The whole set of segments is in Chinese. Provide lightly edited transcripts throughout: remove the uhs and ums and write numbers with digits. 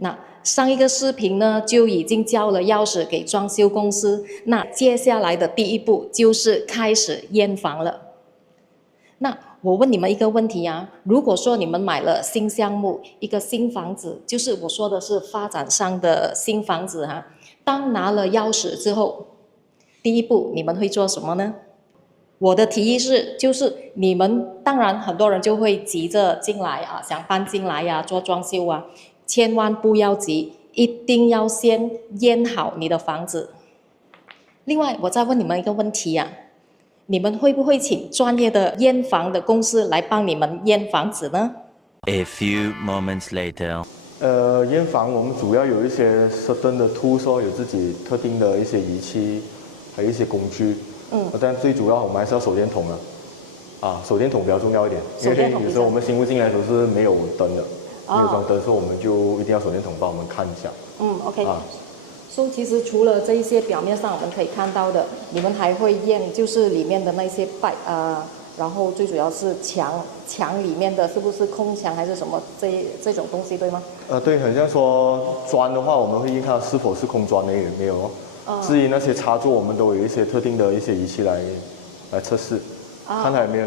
那上一个视频呢，就已经交了钥匙给装修公司。那接下来的第一步就是开始验房了。那我问你们一个问题啊，如果说你们买了新项目，一个新房子，就是我说的是发展商的新房子哈，当拿了钥匙之后，第一步你们会做什么呢？我的提议是，就是你们当然很多人就会急着进来啊，想搬进来呀，做装修啊，千万不要急，一定要先验好你的房子。另外，我再问你们一个问题呀，你们会不会请专业的验房的公司来帮你们验房子呢？ A few moments later. 验房我们主要有一些 certain 的 tools 哦，有自己特定的一些仪器，还有一些工具。但最主要我们还是要手电筒啊，手电筒比较重要一点，因为有时候我们新屋进来的时候是没有灯的，没有装灯的时候，我们就一定要手电筒帮我们看一下。OK。所以其实除了这一些表面上我们可以看到的，你们还会验就是里面的那些然后最主要是墙里面的是不是空墙还是什么这种东西，对吗？对，很像说砖的话，我们会验看是否是空砖的没有。至于那些插座，我们都有一些特定的一些仪器来测试，看它有没有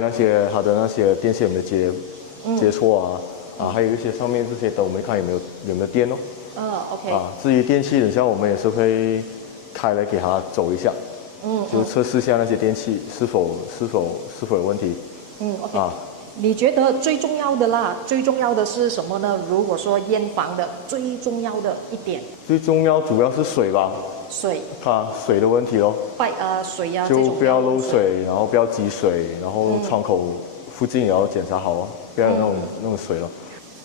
它的那些电线有没有接错还有一些上面这些灯，我们看有没有电哦。OK。至于电器，等下我们也是会开来给它走一下，就测试一下那些电器是否有问题。OK。你觉得最重要的是什么呢？如果说验房的最重要的一点，最重要主要是水吧。水的问题咯。水啊，就不要漏水，然后不要积水，然后窗口附近也要检查好不要有那种水了。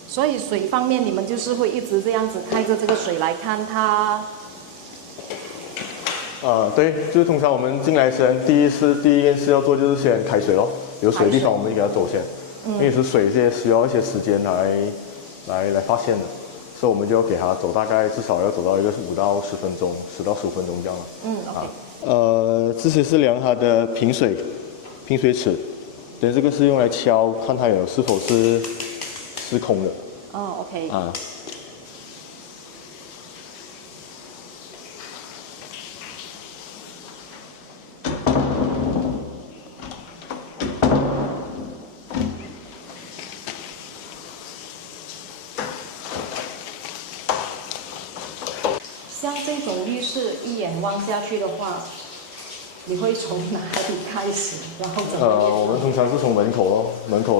所以水方面，你们就是会一直这样子开着这个水来看它。对，就是通常我们进来先，第一件事要做就是先开水咯，有水的地方我们给它走先，因为是水这些需要一些时间来发现的。所以我们就要给它走，大概至少要走到一个5到10分钟，10到15分钟这样了。OK。这些是量它的瓶水尺，等这个是用来敲，看它是否是空的。OK。像这种浴室一眼望下去的话，你会从哪里开始，然后怎么验？我们通常是从门口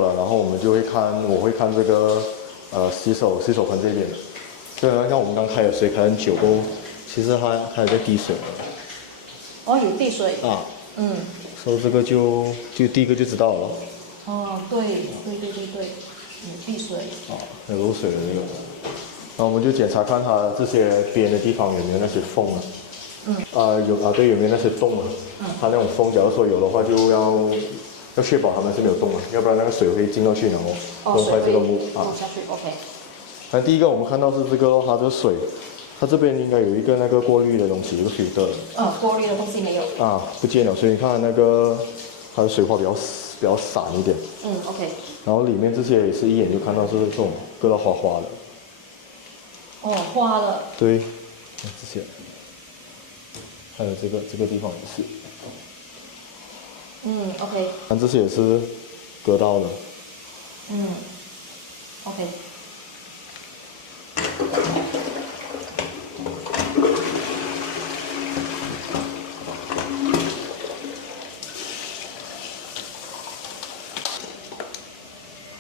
了，然后我们就会我会看这个洗手盆这边，就像我们刚开的水开很久其实它还在滴水。有滴水。所以这个就第一个就知道了。对，有滴水。有漏水的这个。然后我们就检查看它这些边的地方有没有那些缝对，有没有那些洞它那种缝，假如说有的话，就要确保它们是没有洞要不然那个水会进到去，然后弄坏这个屋下去。OK。那第一个我们看到是这个它的水，它这边应该有一个那个过滤的东西，一个 filter。过滤的东西没有。不见了，所以你看它的水花比较散一点。OK。然后里面这些也是一眼就看到是这种疙瘩花花的。花了。对，这些，还有这个地方也是。OK。但这些也是割到的。OK。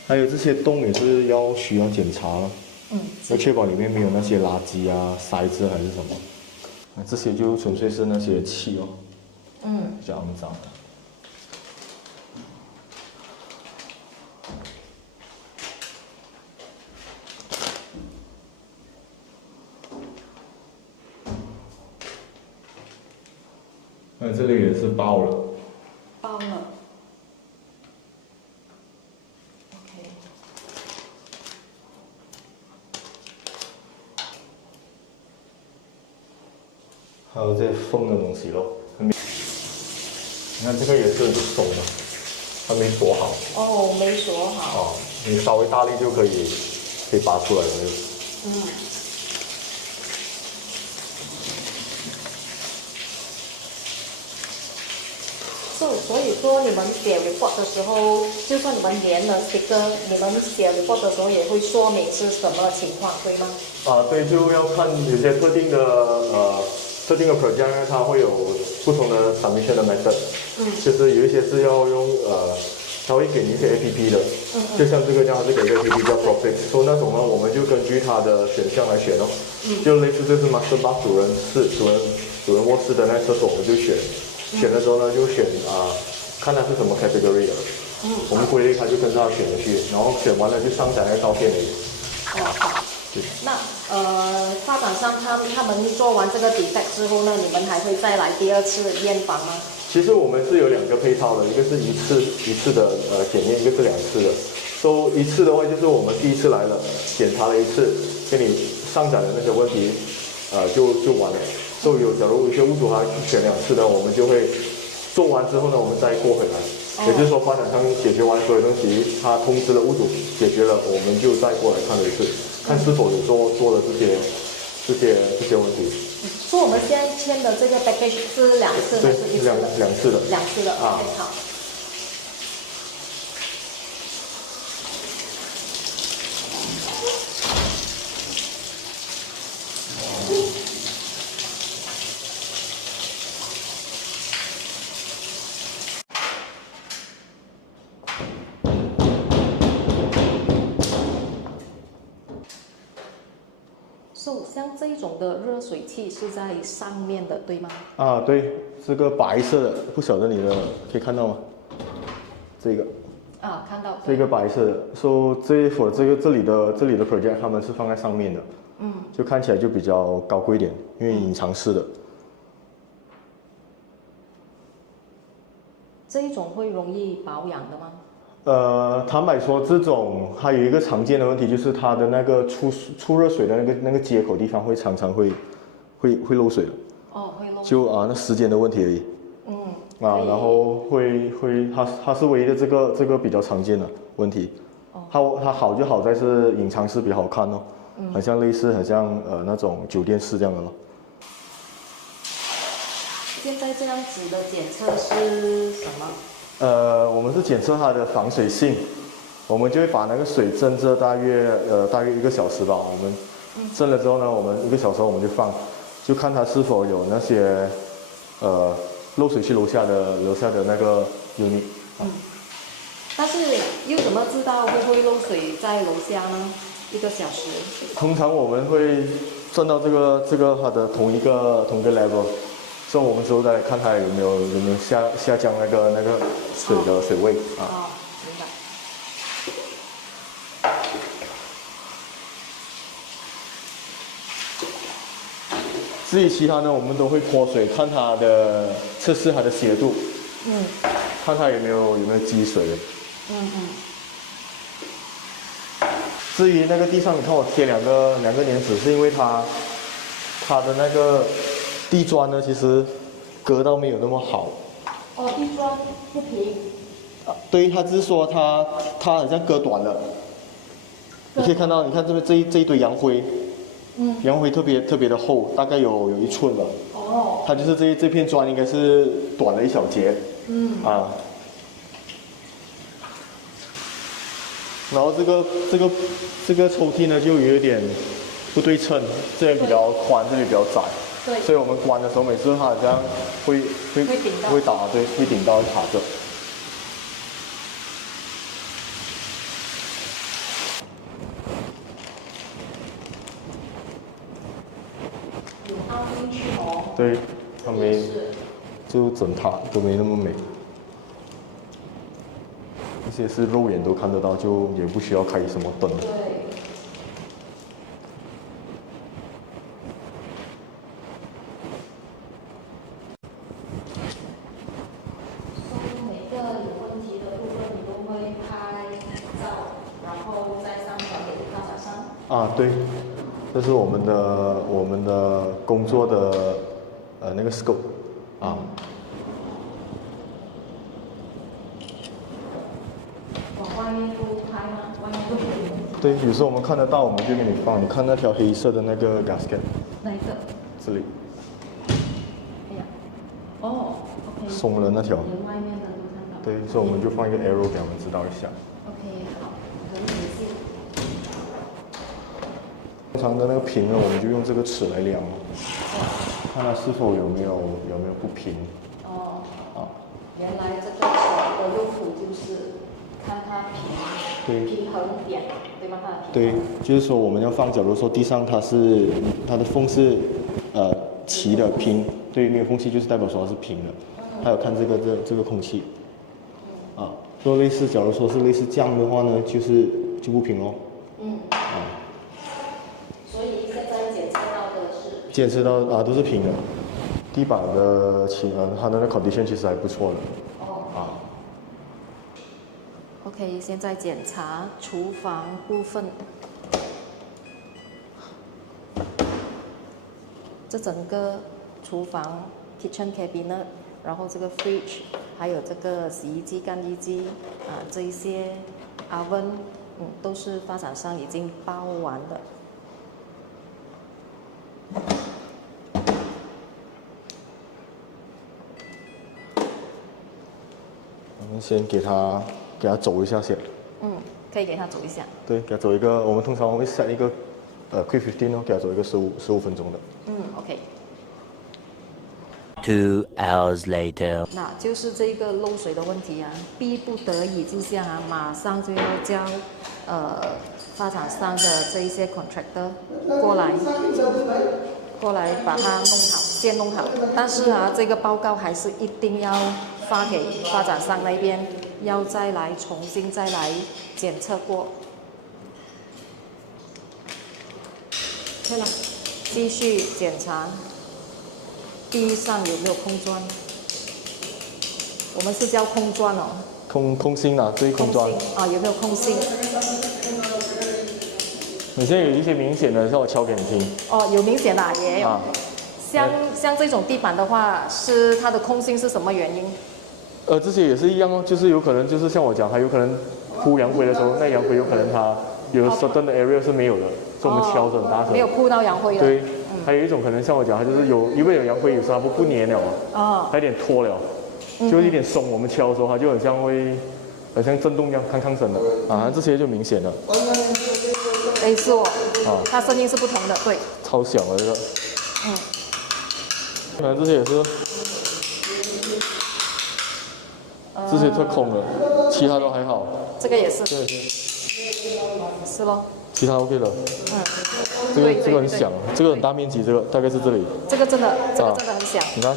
还有这些洞也是需要检查了。要确保里面没有那些垃圾塞子还是什么。这些就纯粹是那些气比较肮脏的。这里也是爆了。还有这些缝的东西咯。你看这个也是很松的，还没锁好。没锁好。你稍微大力就可以拔出来了。所以说你们写 report 的时候，就算你们连了 sticker，你们写 report 的时候也会说明是什么情况，对吗？对，就要看有些特定的 project， 它会有不同的 submission 的 method，就是有一些是要用它会给你一些 APP 的，就像这个这样，它是给一个 APP 叫 Profit， 所以那种呢，我们就根据它的选项来选哦，就类似这是 Master Bath 主人卧室的那厕所，我们就选的时候呢就选看它是什么 category 的，我们归类它就跟它选进去，然后选完了就上载那个照片而已。好。那发展商他们做完这个 defect 之后呢，你们还会再来第二次验房吗？其实我们是有2个配套的，一个是一次的检验，一个是2次的。一次的话就是我们第一次来了，检查了一次，给你上载的那些问题，就完了。假如有些屋主他选2次的，我们就会做完之后呢，我们再过回来。也就是说，发展商解决完所有东西，他通知了屋主解决了，我们就再过来看了一次，看是否有做了这些问题。所以我们现在签的这个 package 是2次还是1次的？2次的。2次的，OK，好。像这种的热水器是在上面的，对吗？对，这个白色的，不晓得你的可以看到吗？这个。看到。这个白色的，这里的 project 他们是放在上面的，就看起来就比较高贵一点，因为隐藏式的。这一种会容易保养的吗？坦白说，这种它有一个常见的问题，就是它的那个出热水的那个接口地方常常会漏水的。会漏水。就那时间的问题而已。然后它是唯一的这个比较常见的问题。它好就好在是隐藏式比较好看哦，很像那种酒店式这样的咯。现在这样子的检测是什么？我们是检测它的防水性，我们就会把那个水蒸着大约1个小时吧。我们蒸了之后呢，我们1个小时我们就放，就看它是否有那些漏水去楼下的那个 unit。但是又怎么知道会不会漏水在楼下呢？1个小时。通常我们会蒸到这个它的同一个 level。所以我们之后再来看它有没有下降那个水的水位明白。至于其他呢，我们都会泼水，测试它的斜度，看它有没有积水。至于那个地上，你看我贴两个粘纸，是因为它的那个地砖呢，其实隔到没有那么好。地砖不平。对，它只是说它好像割短了。你可以看到，你看这边这一堆洋灰，洋灰特别的厚，大概有1寸吧。它就是这片砖应该是短了1小节。然后这个抽屉呢就有一点不对称，这边比较宽，这边比较窄。对。所以我们关的时候，每次它好像会打，对，会顶到卡着。有凹进去哦。对，它没，就整塔都没那么美。这些是肉眼都看得到，就也不需要开什么灯。对。每个有问题的部分，你都会拍照，然后再上传给发展商。对，这是我们的工作的那个 scope 外面不拍吗？外面不拍。对，有时候我们看得到，我们就给你放。你看那条黑色的那个 gasket。哪一个？这里。哎呀。哦，OK。松了那条。连外面的都看到。对，所以我们就放一个 arrow 给他们知道一下。OK，好，很仔细。通常的那个平呢，我们就用这个尺来量，看它是否有没有不平。哦。啊。原来这个尺的用途就是看它对平衡点，对吗？它的平衡。对，就是说我们要放，假如说地上它的缝是齐的平，对，没有缝隙就是代表说它是平的。还有看这个空气，啊，做类似，假如说是类似这样的话呢，就不平哦。啊。所以现在检测到的是。检测到都是平的，地板的它的那 condition 其实还不错的。哦。啊。OK， 现在检查厨房部分。这整个厨房 kitchen cabinet， 然后这个 fridge， 还有这个洗衣机、干衣机这一些 oven， 都是发展商已经包完的。我们先给它走一下先。可以给它走一下。对，给它走一个，我们通常会 set 一个quick 15哦，给它走一个15分钟的。OK。2 hours later. 那就是这个漏水的问题啊，逼不得已之下马上就要叫发展商的这一些 contractor 过来把它弄好，先弄好。但是这个报告还是一定要发给发展商那边，要重新再来检测过。对了，继续检查。地上有没有空砖？我们是叫空砖哦。空心啊，对，空砖。有没有空心？你现在有一些明显的，让我敲给你听。有明显的也有。像这种地板的话，是它的空心是什么原因？这些也是一样哦，就是有可能就是像我讲，它有可能铺洋灰的时候，那洋灰有可能它有 certain 的 area 是没有的，所以我们敲着很大声。没有铺到洋灰的。对。还有一种可能像我讲，它就是因为有洋灰，有时候它不粘了它有点脱了，就一点松。我们敲的时候，它就很像震动一样，康声的这些就明显了。是哦。它声音是不同的，对。超响的这个。可能这些也是，这些特空的，其他都还好。这个也是。对。是咯。其他 OK 的。这个很响，这个很大面积，这个大概是这里。这个真的很响。你看，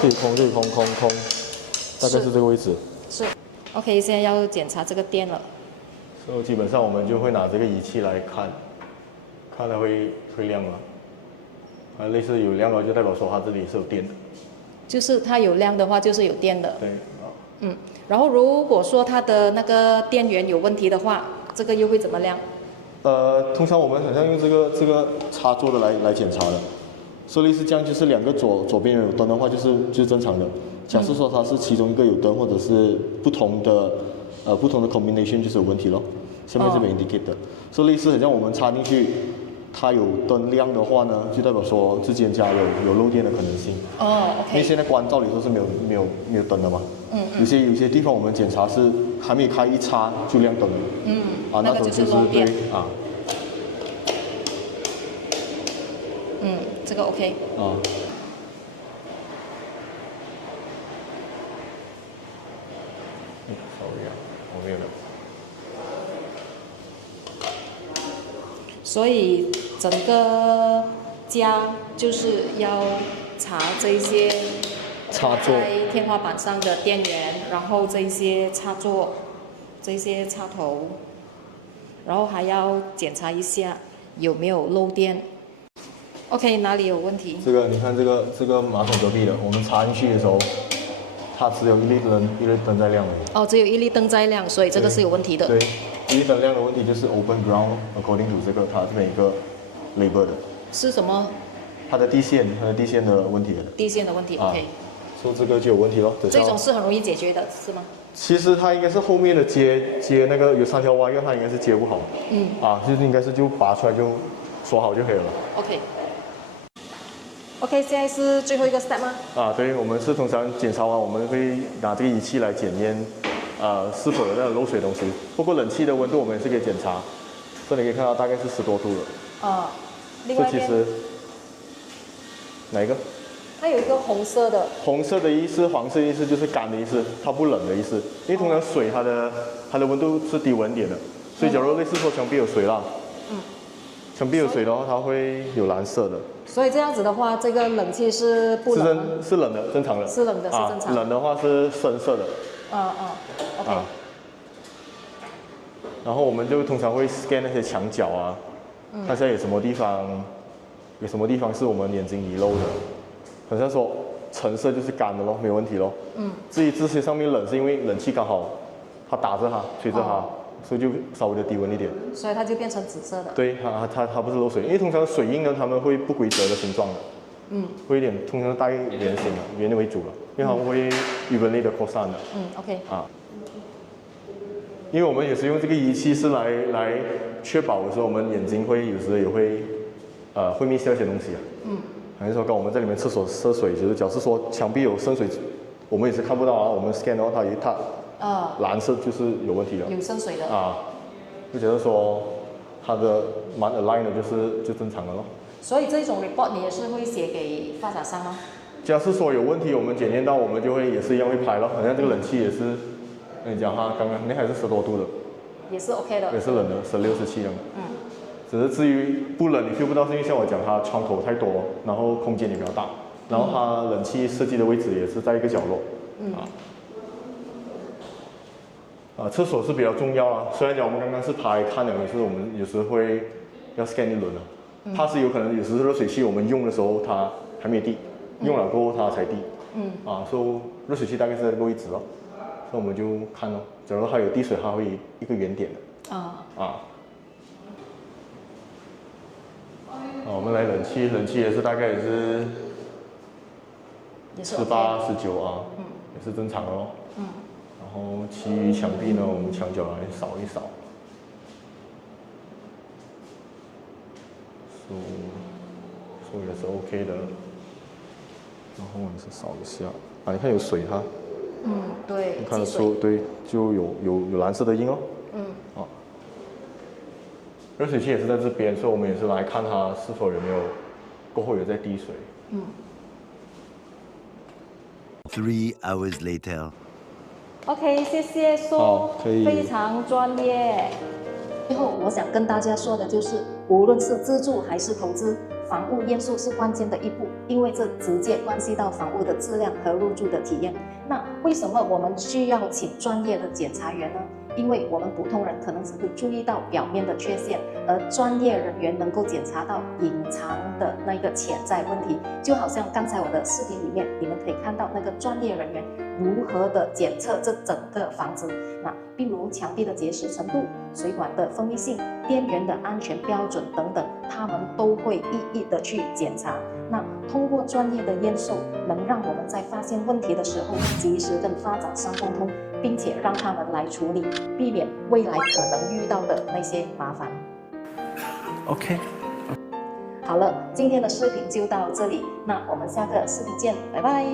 这里空，大概是这个位置。是。OK， 现在要检查这个电了。所以基本上我们就会拿这个仪器来看它会亮了。类似有亮了，就代表说它这里是有电的。就是它有亮的话，就是有电的。对。然后如果说它的那个电源有问题的话，这个又会怎么亮？通常我们好像用这个插座的来检查的，所以类似这样，就是两个左边有灯的话，就是正常的。假设说它是其中一个有灯，或者是不同的 combination 就是有问题咯。下面这边 indicate 的，所以类似很像我们插进去，它有灯亮的话呢，就代表说之间家有漏电的可能性。OK。因为现在关照理说是没有灯的嘛。有些地方我们检查是还没开一插就亮灯。那种就是对这个 OK。sorry 我没有了。所以整个家就是要查这些插座在天花板上的电源，然后这些插座、这些插头，然后还要检查一下有没有漏电。OK， 哪里有问题？这个你看这个马桶隔壁的，我们插进去的时候，它只有一粒灯在亮而已。只有一粒灯在亮，所以这个是有问题的。对，一粒灯亮的问题就是 open ground according to 它这边一个 label 的。是什么？它的地线的问题。地线的问题 ，OK。所以这个就有问题咯。这种是很容易解决的，是吗？其实它应该是后面的接那个有3条弯，因为它应该是接不好。就是应该是就拔出来就锁好就可以了。OK。OK， 现在是最后一个 step 吗？对，我们是通常检查完，我们会拿这个仪器来检验，是否有那种漏水的东西。不过冷气的温度我们也是可以检查，这里可以看到大概是10多度了。另外一边这其实哪一个？它有一个红色的。红色的意思，黄色的意思就是干的意思，它不冷的意思。因为通常水它的温度是低温点的，所以假如类似说墙壁有水啦，墙壁有水的话，它会有蓝色的。所以这样子的话，这个冷气是不冷吗？是冷的，正常的。是冷的，是正常。冷的话是深色的。OK。然后我们就通常会 scan 那些墙角啊，看一下有什么地方是我们眼睛遗漏的。好像说橙色就是干的咯，没有问题咯。至于这些上面冷，是因为冷气刚好它打着它，吹着它，所以就稍微的低温一点。所以它就变成紫色的。对，它不是漏水，因为通常水印呢，它们会不规则的形状的。会有点通常带圆形的，圆的为主了，因为它们会evenly的扩散的。OK。因为我们有时用这个仪器是来确保的时候，我们眼睛会有时也会miss掉一些东西啊。还是说跟我们在里面厕所涉水，就是假设说墙壁有渗水，我们也是看不到啊。我们 scan 的话，它蓝色就是有问题了。有渗水的。就假设说它的蛮 align 的就正常了咯。所以这种 report 你也是会写给发展商吗？假设说有问题，我们检验到，我们就会也是一样会拍咯。好像这个冷气也是，跟你讲它刚刚那还是10多度的，也是 OK 的。也是冷的，16、17样。只是至于不冷，你 feel 不到，是因为像我讲，它窗口太多，然后空间也比较大，然后它冷气设计的位置也是在一个角落。厕所是比较重要啊。虽然讲我们刚刚是拍看了，也是我们有时会要 scan 一轮啊。它是有可能有时热水器我们用的时候它还没滴，用了过后它才滴。所以热水器大概是在这个位置咯，所以我们就看咯。假如它有滴水，它会一个圆点的。我们来冷气也是大概也是18、19也是正常的咯。然后其余墙壁呢，我们墙角来扫一扫。所以也是 OK 的。然后也是扫一下你看有水它。对。你看得出，对，就有蓝色的印哦。热水器也是在这边，所以我们也是来看它是否有没有过后有在滴水。3 hours later. OK， 谢谢苏，非常专业。最后，我想跟大家说的就是，无论是自住还是投资，房屋验收是关键的一步，因为这直接关系到房屋的质量和入住的体验。那为什么我们需要请专业的检查员呢？因为我们普通人可能只会注意到表面的缺陷，而专业人员能够检查到隐藏的那个潜在问题。就好像刚才我的视频里面，你们可以看到那个专业人员如何的检测这整个房子，比如墙壁的结实程度、水管的封闭性、电源的安全标准等等，他们都会一一的去检查。通过专业的验收，能让我们在发现问题的时候，及时跟发展商沟通，并且让他们来处理，避免未来可能遇到的那些麻烦。OK。好了，今天的视频就到这里，那我们下个视频见，拜拜。